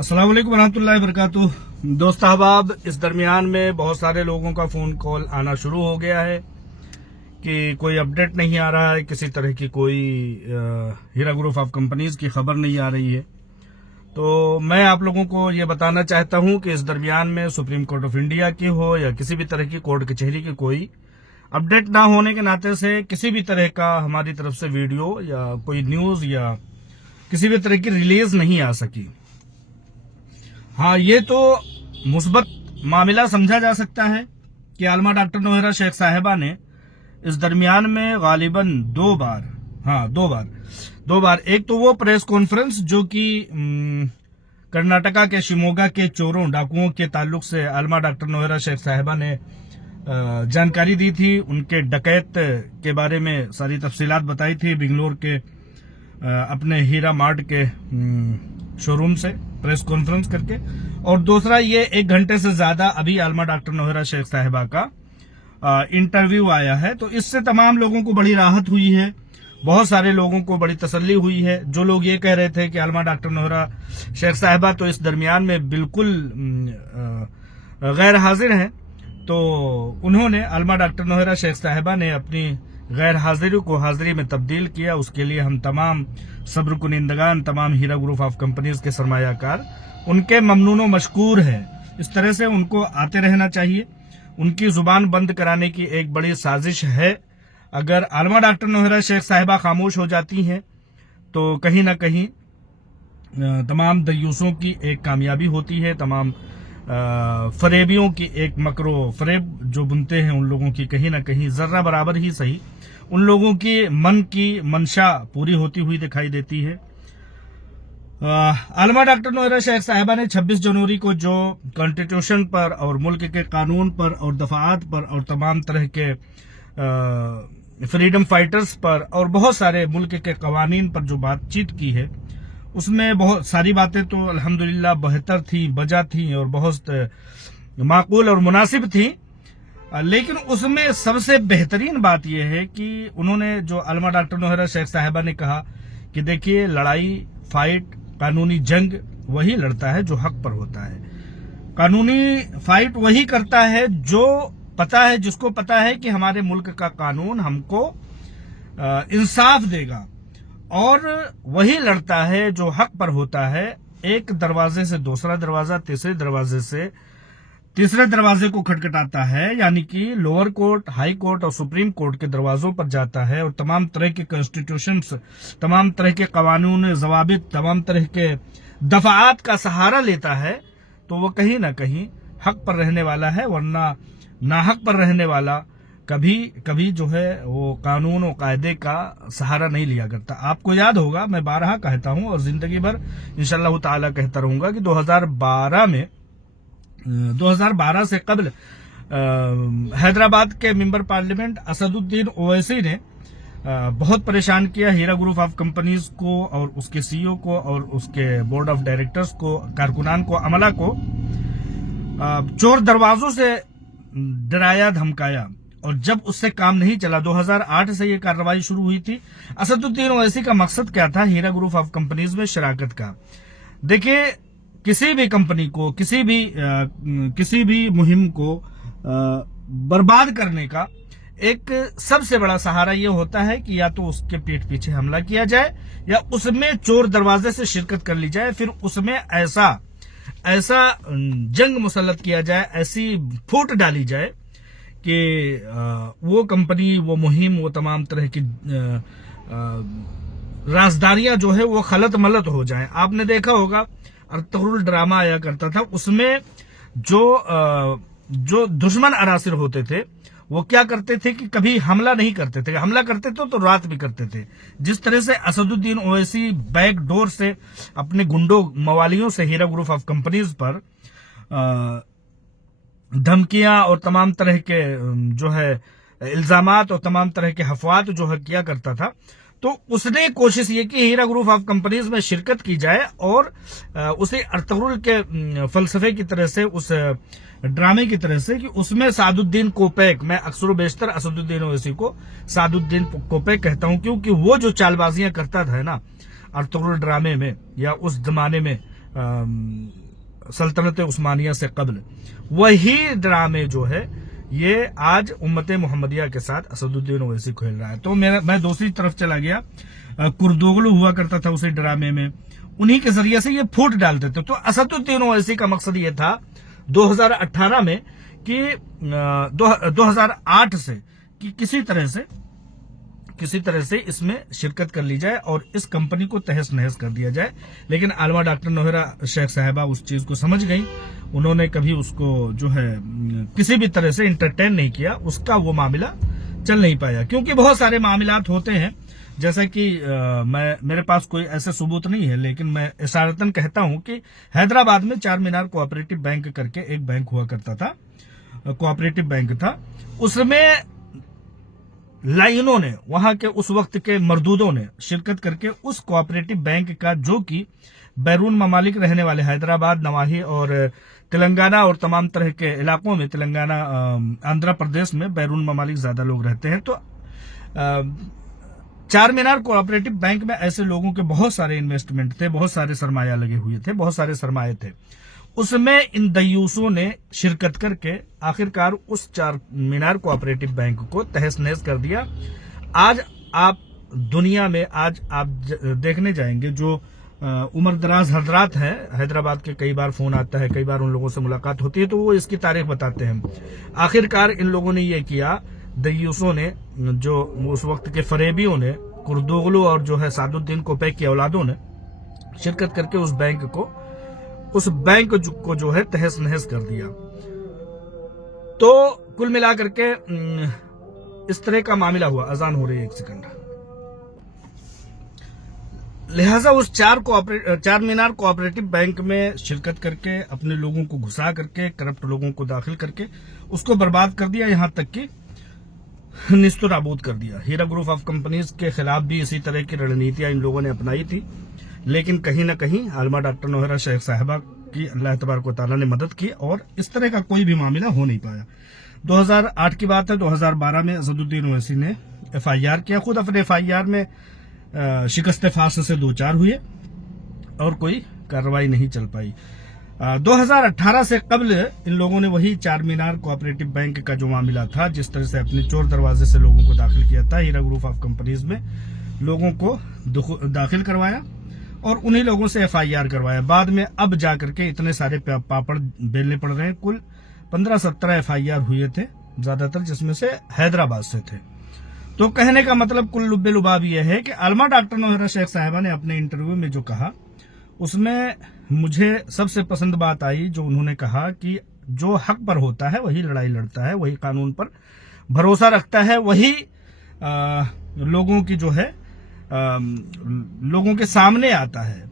अस्सलाम वालेकुम रहमतुल्लाहि वबरकातुह। दोस्त अहबाब, इस दरमियान में बहुत सारे लोगों का फ़ोन कॉल आना शुरू हो गया है कि कोई अपडेट नहीं आ रहा है, किसी तरह की कोई हीरा ग्रुप ऑफ कंपनीज की खबर नहीं आ रही है। तो मैं आप लोगों को ये बताना चाहता हूँ कि इस दरमियान में सुप्रीम कोर्ट ऑफ इंडिया की हो या किसी भी तरह की कोर्ट कचहरी की कोई अपडेट ना होने के नाते से किसी भी तरह का हमारी तरफ से वीडियो या कोई न्यूज़ या किसी भी तरह की रिलीज नहीं आ सकी। हाँ, ये तो मुस्बत मामला समझा जा सकता है कि आलमा डॉक्टर नौहरा शेख साहिबा ने इस दरमियान में गालिबन दो बार एक तो वो प्रेस कॉन्फ्रेंस जो कि कर्नाटका के शिमोगा के चोरों डाकुओं के ताल्लुक से आलमा डॉक्टर नौहरा शेख साहिबा ने जानकारी दी थी, उनके डकैत के बारे में सारी तफसीलात बताई थी बेंगलोर के अपने हीरा मार्ट के शोरूम से प्रेस कॉन्फ्रेंस करके। और दूसरा ये 1 घंटे से ज्यादा अभी आलमा डॉक्टर नौहरा शेख साहिबा का इंटरव्यू आया है। तो इससे तमाम लोगों को बड़ी राहत हुई है, बहुत सारे लोगों को बड़ी तसल्ली हुई है। जो लोग ये कह रहे थे कि आलमा डॉक्टर नौहरा शेख साहिबा तो इस दरमियान में बिल्कुल गैर हाजिर हैं, तो उन्होंने आलमा डॉक्टर नौहरा शेख साहिबा ने अपनी गैर हाजिरी को हाजिरी में तब्दील किया। उसके लिए हम तमाम सब्र कुनिंदगान, तमाम हीरा ग्रुप ऑफ कंपनीज के सरमायाकार उनके ममनून व मशकूर हैं। इस तरह से उनको आते रहना चाहिए। उनकी जुबान बंद कराने की एक बड़ी साजिश है। अगर आलमा डॉक्टर नौहरा शेख साहिबा खामोश हो जाती हैं तो कहीं ना कहीं तमाम दयूसों की एक कामयाबी होती है, तमाम फरेबियों की एक मकरो फरेब जो बुनते हैं उन लोगों की कहीं ना कहीं जर्रा बराबर ही सही उन लोगों की मन की मंशा पूरी होती हुई दिखाई देती है। आलमा डॉक्टर नौहरा शेख साहिबा ने 26 जनवरी को जो कॉन्स्टिट्यूशन पर और मुल्क के कानून पर और दफात पर और तमाम तरह के फ्रीडम फाइटर्स पर और बहुत सारे मुल्क के कवानीन पर जो बातचीत की है, उसमें बहुत सारी बातें तो अल्हम्दुलिल्लाह बेहतर थी, बजा थी और बहुत माकूल और मुनासिब थी। लेकिन उसमें सबसे बेहतरीन बात यह है कि उन्होंने जो आलमा डॉक्टर नौहरा शेख साहिबा ने कहा कि देखिए, लड़ाई फाइट कानूनी जंग वही लड़ता है जो हक पर होता है। कानूनी फाइट वही करता है जो पता है, जिसको पता है कि हमारे मुल्क का कानून हमको इंसाफ देगा, और वही लड़ता है जो हक पर होता है। एक दरवाजे से दूसरा दरवाजा, तीसरे दरवाजे से तीसरे दरवाजे को खटखटाता है, यानी कि लोअर कोर्ट, हाई कोर्ट और सुप्रीम कोर्ट के दरवाजों पर जाता है और तमाम तरह के कॉन्स्टिट्यूशंस, तमाम तरह के कानून ज़वाबित, तमाम तरह के दफात का सहारा लेता है। तो वो कहीं ना कहीं हक पर रहने वाला है, वरना नाहक पर रहने वाला कभी कभी जो है वो कानून और कायदे का सहारा नहीं लिया करता। आपको याद होगा, मैं बारहा कहता हूं और जिंदगी भर इंशाअल्लाह ताला कहता रहूंगा कि 2012 से कबल हैदराबाद के मेंबर पार्लियामेंट असदुद्दीन ओवैसी ने बहुत परेशान किया हीरा ग्रुप ऑफ कंपनीज को और उसके सीईओ को और उसके बोर्ड ऑफ डायरेक्टर्स को, कारकुनान को, अमला को चोर दरवाजों से डराया, धमकाया। और जब उससे काम नहीं चला, 2008 से ये कार्रवाई शुरू हुई थी। असदुद्दीन ओवैसी का मकसद क्या था हीरा ग्रुप ऑफ कंपनीज में शराकत का? देखिए, किसी भी कंपनी को, किसी भी मुहिम को बर्बाद करने का एक सबसे बड़ा सहारा ये होता है कि या तो उसके पीठ पीछे हमला किया जाए या उसमें चोर दरवाजे से शिरकत कर ली जाए, फिर उसमें ऐसा जंग मुसल्लत किया जाए, ऐसी फूट डाली जाए कि वो कंपनी, वो मुहिम, वो तमाम तरह की राजदारियां जो है वो खलत मलत हो जाएं। आपने देखा होगा अर्तुगरुल ड्रामा आया करता था, उसमें जो दुश्मन अनासिर होते थे वो क्या करते थे कि कभी हमला नहीं करते थे, हमला करते थे तो रात भी करते थे। जिस तरह से असदुद्दीन ओवैसी बैक डोर से अपने गुंडों मवालियों से हीरा ग्रुप ऑफ कंपनीज पर धमकियां और तमाम तरह के जो है इल्जामात और तमाम तरह के हफवात जो है किया करता था, तो उसने कोशिश ये की हीरा ग्रुप ऑफ कंपनीज में शिरकत की जाए और उसे अर्तुगरुल के फलसफे की तरह से, उस ड्रामे की तरह से कि उसमें सादुद्दीन कोपेक, मैं अक्सर बेशतर असदुद्दीन ओवैसी को सादुद्दीन कोपेक कहता हूं, क्योंकि वो जो चालबाजियां करता था ना अर्तुगरुल ड्रामे में या उस जमाने में सल्तनत उस्मानिया से कबल, वही ड्रामे जो है ये आज उम्मत मोहम्मदिया के साथ असदुद्दीन ओवैसी खेल रहा है। तो मैं दूसरी तरफ चला गया, कुर्दोगलू हुआ करता था उसी ड्रामे में, उन्हीं के जरिए से ये फूट डालते थे। तो असदुद्दीन ओवैसी का मकसद ये था 2018 में कि 2008 से कि किसी तरह से इसमें शिरकत कर ली जाए और इस कंपनी को तहस नहस कर दिया जाए। लेकिन आलमा डॉक्टर नौहरा शेख साहिबा उस चीज को समझ गई, उन्होंने कभी उसको जो है किसी भी तरह से इंटरटेन नहीं किया, उसका वो मामला चल नहीं पाया। क्योंकि बहुत सारे मामलात होते हैं, जैसा कि मेरे पास कोई ऐसे सबूत नहीं है, लेकिन मैं इशारतन कहता हूं कि हैदराबाद में चार मीनार कोऑपरेटिव बैंक करके एक बैंक हुआ करता था, कोऑपरेटिव बैंक था। उसमें लाइनों ने, वहां के उस वक्त के मरदूदों ने शिरकत करके उस कोऑपरेटिव बैंक का, जो कि बैरून ममालिक रहने वाले हैदराबाद, नवाही और तेलंगाना और तमाम तरह के इलाकों में, तेलंगाना आंध्र प्रदेश में बैरून ममालिक ज्यादा लोग रहते हैं। तो चार मीनार कोऑपरेटिव बैंक में ऐसे लोगों के बहुत सारे इन्वेस्टमेंट थे, बहुत सारे सरमाया लगे हुए थे, बहुत सारे सरमाए थे। उसमें इन दयूसों ने शिरकत करके आखिरकार उस चार मीनार कोऑपरेटिव बैंक को तहस नहस कर दिया। आज आप दुनिया में देखने जाएंगे, जो उम्र दराज हजरात हैं, हैदराबाद के कई बार फोन आता है, कई बार उन लोगों से मुलाकात होती है, तो वो इसकी तारीख बताते हैं। आखिरकार इन लोगों ने ये किया, दयूसों ने, जो उस वक्त के फरेबियों ने, कुर्दोगलू और जो है सादुद्दीन कोपैक की औलादों ने शिरकत करके उस बैंक को जो है तहस नहस कर दिया। तो कुल मिलाकर के इस तरह का मामला हुआ। अजान हो रही है, 1 सेकंड। लिहाजा उस चार मीनार कोऑपरेटिव बैंक में शिरकत करके, अपने लोगों को घुसा करके, करप्ट लोगों को दाखिल करके उसको बर्बाद कर दिया, यहां तक कि निस्तो नाबूद कर दिया। हीरा ग्रुप ऑफ कंपनीज के खिलाफ भी इसी तरह की रणनीतियां इन लोगों ने अपनाई थी, लेकिन कहीं ना कहीं आलमा डॉक्टर नौहरा शेख साहिबा की अल्लाह तबारक व तआला ने मदद की और इस तरह का कोई भी मामला हो नहीं पाया। 2008 की बात है, 2012 में असदुद्दीन ओवैसी ने FIR किया। खुद अपने FIR में शिकस्त फास से 2-4 हुए और कोई कार्रवाई नहीं चल पाई। 2018 से कबल इन लोगों ने वही चार मीनार कोऑपरेटिव बैंक का जो मामला था, जिस तरह से अपने चोर दरवाजे से लोगों को दाखिल किया था, हीरा ग्रुप ऑफ कंपनीज में लोगों को दाखिल करवाया और उन्हीं लोगों से FIR करवाया। बाद में अब जाकर के इतने सारे पापड़ बेलने पड़ रहे हैं। कुल 15-17 FIR हुए थे ज्यादातर, जिसमें से हैदराबाद से थे। तो कहने का मतलब कुल लुब्बे लुबाब यह है कि आलमा डॉक्टर नौहरा शेख साहिबा ने अपने इंटरव्यू में जो कहा, उसमें मुझे सबसे पसंद बात आई, जो उन्होंने कहा कि जो हक पर होता है वही लड़ाई लड़ता है, वही कानून पर भरोसा रखता है, वही लोगों की जो है लोगों के सामने आता है।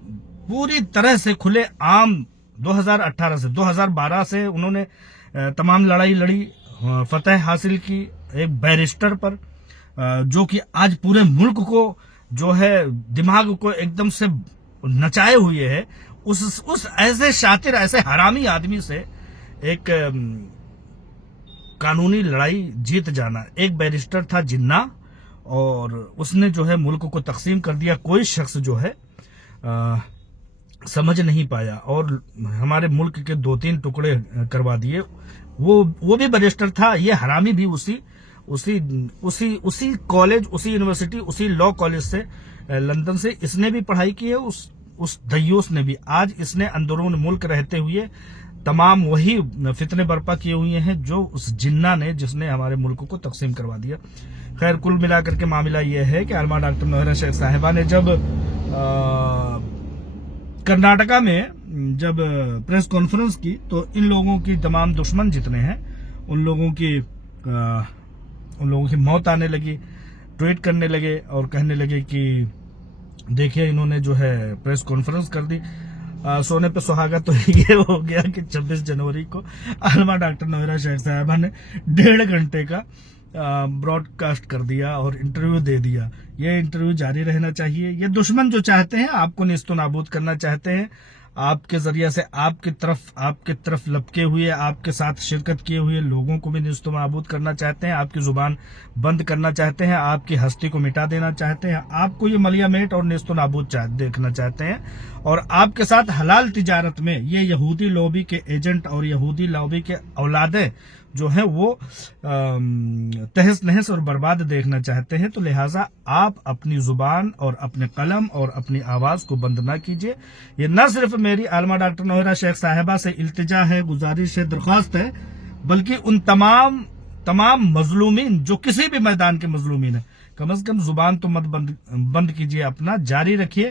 पूरी तरह से खुले आम 2018 से 2012 से उन्होंने तमाम लड़ाई लड़ी, फतह हासिल की एक बैरिस्टर पर, जो कि आज पूरे मुल्क को जो है दिमाग को एकदम से नचाए हुए है। उस ऐसे शातिर, ऐसे हरामी आदमी से एक कानूनी लड़ाई जीत जाना। एक बैरिस्टर था जिन्ना, और उसने जो है मुल्क को तकसीम कर दिया। कोई शख्स जो है समझ नहीं पाया और हमारे मुल्क के 2-3 टुकड़े करवा दिए। वो भी बैरिस्टर था, ये हरामी भी उसी कॉलेज, उसी यूनिवर्सिटी, उसी लॉ कॉलेज से, लंदन से इसने भी पढ़ाई की है। उस दयूस ने भी आज इसने अंदरून मुल्क रहते हुए तमाम वही फितने बर्पा किए हुए हैं जो उस जिन्ना ने, जिसने हमारे मुल्क को तकसीम करवा दिया। खैर, कुल मिलाकर के मामला यह है कि आलमा डॉक्टर नौहरा शेख साहिबा ने जब कर्नाटका में जब प्रेस कॉन्फ्रेंस की, तो इन लोगों की तमाम दुश्मन जितने हैं उन लोगों की मौत आने लगी। ट्वीट करने लगे और कहने लगे कि देखिए, इन्होंने जो है प्रेस कॉन्फ्रेंस कर दी। सोने पे सुहागा तो ये हो गया कि 26 जनवरी को आलमा डॉक्टर नौहरा शेख साहिबा ने 1.5 घंटे का ब्रॉडकास्ट कर दिया और इंटरव्यू दे दिया। ये इंटरव्यू जारी रहना चाहिए। ये दुश्मन जो चाहते हैं आपको निस्तो नाबूद करना चाहते हैं, آپ کے ذریعے سے آپ کی طرف لپکے ہوئے، آپ کے ساتھ شرکت کیے ہوئے لوگوں کو بھی نیست و نابود کرنا چاہتے ہیں، آپ کی زبان بند کرنا چاہتے ہیں، آپ کی ہستی کو مٹا دینا چاہتے ہیں، آپ کو یہ ملیا میٹ اور نیست و نابود دیکھنا چاہتے ہیں، اور آپ کے ساتھ حلال تجارت میں یہ یہودی لوبی کے ایجنٹ اور یہودی لوبی کے اولادیں جو ہیں وہ تہس نہس اور برباد دیکھنا چاہتے ہیں۔ تو لہٰذا آپ اپنی زبان اور اپنے قلم اور اپنی آواز کو بند نہ کیجیے۔ یہ نہ صرف میری عالمہ ڈاکٹر نوہرہ شیخ صاحبہ سے التجا ہے، گزارش ہے، درخواست ہے، بلکہ ان تمام مظلومین جو کسی بھی میدان کے مظلومین ہیں، کم از کم زبان تو مت بند کیجیے، اپنا جاری رکھیے۔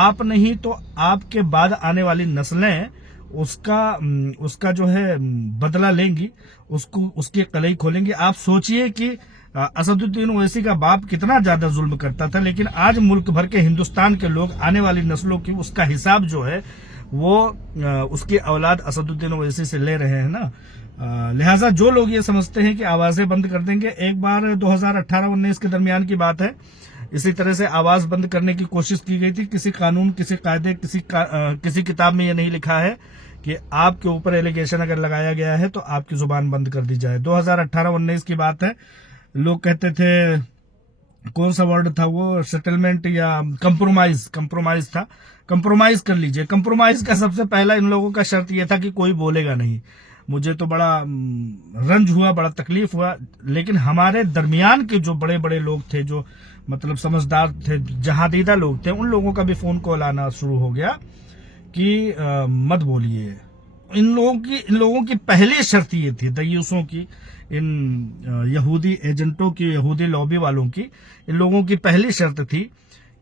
آپ نہیں تو آپ کے بعد آنے والی نسلیں اس کا جو ہے بدلہ لیں گی، اس کی قلعی کھولیں گی۔ آپ سوچئے کہ اسد الدین اویسی کا باپ کتنا زیادہ ظلم کرتا تھا، لیکن آج ملک بھر کے ہندوستان کے لوگ آنے والی نسلوں کی اس کا حساب جو ہے وہ اس کی اولاد اسد الدین اویسی سے لے رہے ہیں نا۔ لہٰذا جو لوگ یہ سمجھتے ہیں کہ آوازیں بند کر دیں گے، ایک بار 2018-19 کے درمیان کی بات ہے، اسی طرح سے آواز بند کرنے کی کوشش کی گئی تھی۔ کسی قانون، کسی قاعدے، کسی کتاب میں یہ نہیں لکھا ہے کہ آپ کے اوپر ایلیگیشن اگر لگایا گیا ہے تو آپ کی زبان بند کر دی جائے۔ 2018-19 کی بات ہے، لوگ کہتے تھے، کون سا ورڈ تھا وہ، سیٹلمنٹ یا کمپرومائز تھا، کمپرومائز کر لیجئے۔ کمپرومائز کا سب سے پہلا ان لوگوں کا شرط یہ تھا کہ کوئی بولے گا نہیں۔ مجھے تو بڑا رنج ہوا، بڑا تکلیف ہوا، لیکن ہمارے درمیان کے جو بڑے بڑے لوگ تھے، جو مطلب سمجھدار تھے، جہادیدہ لوگ تھے، ان لوگوں کا بھی فون کال آنا شروع ہو گیا کہ مت بولیے۔ ان لوگوں کی پہلی شرط یہ تھی، دیوسوں کی، ان یہودی ایجنٹوں کی، یہودی لابی والوں کی، ان لوگوں کی پہلی شرط تھی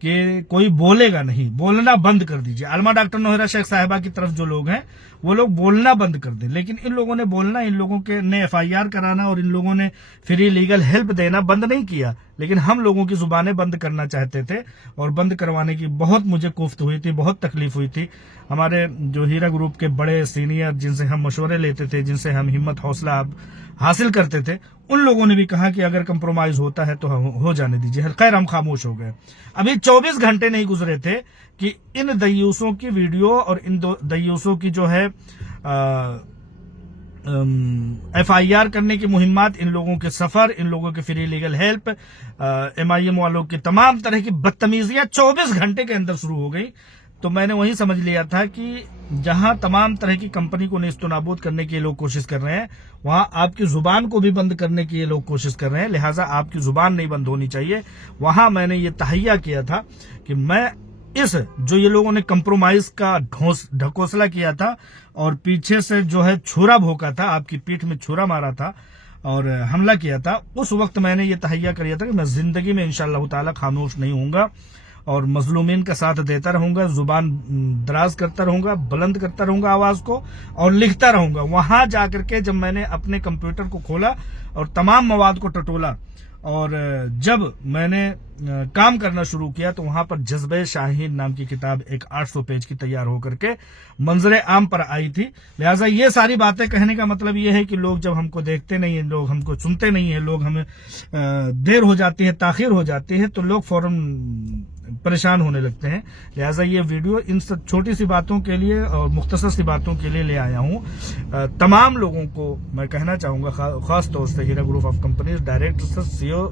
کہ کوئی بولے گا نہیں، بولنا بند کر دیجیے۔ عالمہ ڈاکٹر نوہرہ شیخ صاحبہ کی طرف جو لوگ ہیں وہ لوگ بولنا بند کر دیں، لیکن ان لوگوں نے بولنا، ان لوگوں کے نے FIR کرانا اور ان لوگوں نے فری لیگل ہیلپ دینا بند نہیں کیا، لیکن ہم لوگوں کی زبانیں بند کرنا چاہتے تھے، اور بند کروانے کی بہت مجھے کوفت ہوئی تھی، بہت تکلیف ہوئی تھی۔ ہمارے جو ہیرا گروپ کے بڑے سینئر، جن سے ہم مشورے لیتے تھے، جن سے ہم ہمت حوصلہ حاصل کرتے تھے، ان لوگوں نے بھی کہا کہ اگر کمپرومائز ہوتا ہے تو ہو جانے دیجیے۔ خیر، ہم خاموش ہو گئے۔ ابھی 24 گھنٹے نہیں گزرے تھے کہ ان دیوسوں کی ویڈیو اور ان دیوسوں کی جو ہے FIR کرنے کی مہمات، ان لوگوں کے سفر، ان لوگوں کے فری لیگل ہیلپ، MIM والوں کی تمام طرح کی بدتمیزیاں 24 گھنٹے کے اندر شروع ہو گئی۔ تو میں نے وہی سمجھ لیا تھا کہ جہاں تمام طرح کی کمپنی کو نیست و نابود کرنے کی یہ لوگ کوشش کر رہے ہیں، وہاں آپ کی زبان کو بھی بند کرنے کی یہ لوگ کوشش کر رہے ہیں، لہٰذا آپ کی زبان نہیں بند ہونی چاہیے۔ وہاں میں نے یہ تہیہ کیا تھا کہ میں جو یہ لوگوں نے کمپرومائز کا ڈھکوسلا کیا تھا اور پیچھے سے جو ہے چھرا بھونکا تھا، آپ کی پیٹھ میں چھرا مارا تھا اور حملہ کیا تھا، اس وقت میں نے یہ تہیہ کیا تھا کہ میں زندگی میں انشاءاللہ تعالی خاموش نہیں ہوں گا اور مظلومین کا ساتھ دیتا رہوں گا، زبان دراز کرتا رہوں گا، بلند کرتا رہوں گا آواز کو، اور لکھتا رہوں گا۔ وہاں جا کر کے جب میں نے اپنے کمپیوٹر کو کھولا اور تمام مواد کو ٹٹولا اور جب میں نے کام کرنا شروع کیا، تو وہاں پر جذبہ شاہین نام کی کتاب ایک 800 پیج کی تیار ہو کر کے منظر عام پر آئی تھی۔ لہٰذا یہ ساری باتیں کہنے کا مطلب یہ ہے کہ لوگ جب ہم کو دیکھتے نہیں ہیں، لوگ ہم کو سنتے نہیں ہیں، لوگ ہمیں دیر ہو جاتی ہے، تاخیر ہو جاتی ہے، تو لوگ فوراً پریشان ہونے لگتے ہیں۔ لہٰذا یہ ویڈیو ان سب چھوٹی سی باتوں کے لیے اور مختصر سی باتوں کے لیے لے آیا ہوں۔ تمام لوگوں کو میں کہنا چاہوں گا، خاص طور سے Heera group of companies director CEO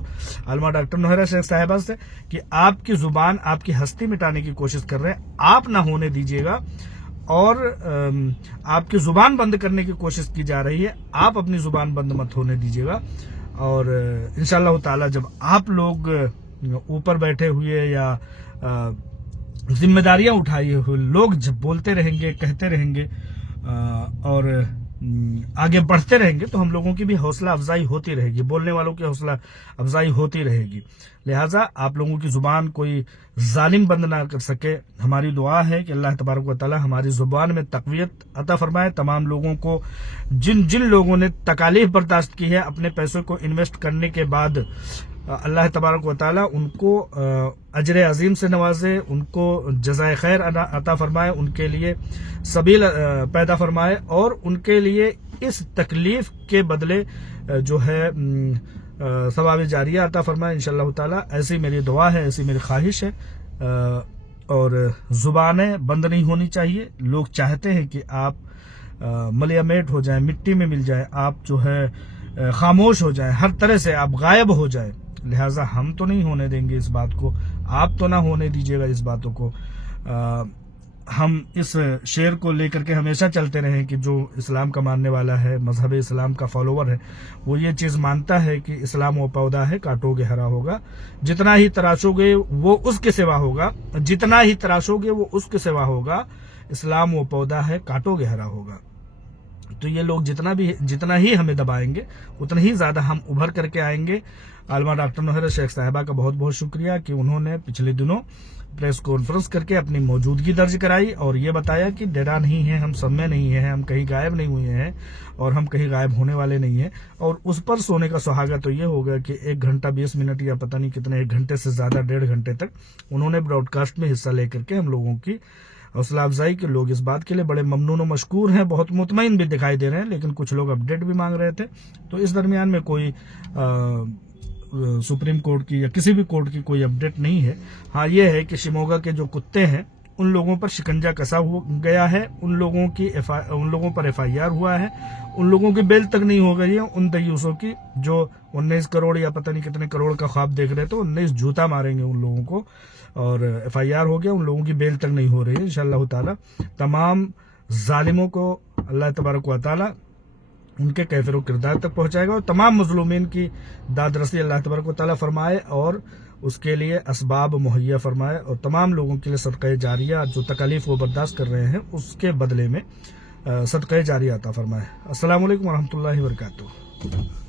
عالمہ ڈاکٹر نوہرہ شیخ صاحبہ سے، کہ آپ کی زبان، آپ کی ہستی مٹانے کی کوشش کر رہے ہیں، آپ نہ ہونے دیجیے گا، اور آپ کی زبان بند کرنے کی کوشش کی جا رہی ہے، آپ اپنی زبان بند مت ہونے دیجیے گا۔ اور انشاءاللہ تعالی جب آپ لوگ اوپر بیٹھے ہوئے یا ذمہ داریاں اٹھائے ہوئے لوگ جب بولتے رہیں گے، کہتے رہیں گے اور آگے بڑھتے رہیں گے، تو ہم لوگوں کی بھی حوصلہ افزائی ہوتی رہے گی، بولنے والوں کی حوصلہ افزائی ہوتی رہے گی۔ لہٰذا آپ لوگوں کی زبان کوئی ظالم بند نہ کر سکے۔ ہماری دعا ہے کہ اللہ تبارک و تعالی ہماری زبان میں تقویت عطا فرمائے۔ تمام لوگوں کو، جن لوگوں نے تکالیف برداشت کی ہے اپنے پیسوں کو انویسٹ کرنے کے بعد، اللہ تبارک و تعالی ان کو اجر عظیم سے نوازے، ان کو جزائے خیر عطا فرمائے، ان کے لیے سبیل پیدا فرمائے، اور ان کے لیے اس تکلیف کے بدلے جو ہے ثواب جاریہ عطا فرمائے انشاءاللہ تعالی۔ ایسی میری دعا ہے، ایسی میری خواہش ہے۔ اور زبانیں بند نہیں ہونی چاہیے. لوگ چاہتے ہیں کہ آپ ملیامیٹ ہو جائیں, مٹی میں مل جائیں, آپ جو ہے خاموش ہو جائیں, ہر طرح سے آپ غائب ہو جائیں. لہٰذا ہم تو نہیں ہونے دیں گے اس بات کو, آپ تو نہ ہونے دیجیے گا اس باتوں کو. ہم اس شعر کو لے کر کے ہمیشہ چلتے رہیں کہ جو اسلام کا ماننے والا ہے, مذہب اسلام کا فالوور ہے, وہ یہ چیز مانتا ہے کہ اسلام وہ پودا ہے کاٹو گے ہرا ہوگا, جتنا ہی تراشو گے وہ اس کے سوا ہوگا, جتنا ہی تراشو گے وہ اس کے سوا ہوگا, اسلام وہ پودا ہے کاٹو گے ہرا ہوگا. تو یہ لوگ جتنا ہی ہمیں دبائیں گے اتنا ہی زیادہ ہم ابھر کر کے آئیں گے. عالمہ ڈاکٹر نوہرہ شیخ صاحبہ کا بہت بہت شکریہ کہ انہوں نے پچھلے دنوں پریس کانفرنس کر کے اپنی موجودگی درج کرائی اور یہ بتایا کہ ڈرا نہیں ہے, ہم سب میں نہیں ہیں, ہم کہیں غائب نہیں ہوئے ہیں اور ہم کہیں غائب ہونے والے نہیں ہیں. اور اس پر سونے کا سہاگا تو یہ ہوگا کہ 1 گھنٹہ 20 منٹ یا پتہ نہیں کتنے 1 گھنٹے سے زیادہ 1.5 گھنٹے تک انہوں نے براڈ کاسٹ میں حصہ لے کر کے ہم لوگوں کی حوصلہ افزائی کے لوگ اس بات کے لیے بڑے ممنون و مشکور ہیں, بہت مطمئن بھی دکھائی دے رہے ہیں, لیکن کچھ لوگ اپڈیٹ بھی مانگ رہے تھے. تو اس درمیان میں کوئی سپریم کورٹ کی یا کسی بھی کورٹ کی کوئی اپڈیٹ نہیں ہے. ہاں یہ ہے کہ شیموگا کے جو کتے ہیں ان لوگوں پر شکنجا کسا گیا ہے, ان لوگوں پر FIR ہوا ہے, ان لوگوں کی بیل تک نہیں ہو گئی ہے. ان دیوسوں کی جو 19 کروڑ یا پتہ نہیں کتنے کروڑ کا خواب دیکھ رہے تھے, 19 جوتا ماریں گے ان لوگوں کو, اور FIR ہو گیا, ان لوگوں کی بیل تک نہیں ہو رہی ہے. انشاءاللہ تعالی تمام ظالموں کو اللہ تبارک و تعالی ان کے کیفر و کردار تک پہنچائے گا, اور تمام مظلومین کی داد رسی اللہ تبارک و تعالی فرمائے اور اس کے لیے اسباب مہیا فرمائے, اور تمام لوگوں کے لیے صدقہ جاریہ جو تکالیف وہ برداشت کر رہے ہیں اس کے بدلے میں صدقہ جاریہ عطا فرمائے. السلام علیکم ورحمۃ اللہ وبرکاتہ.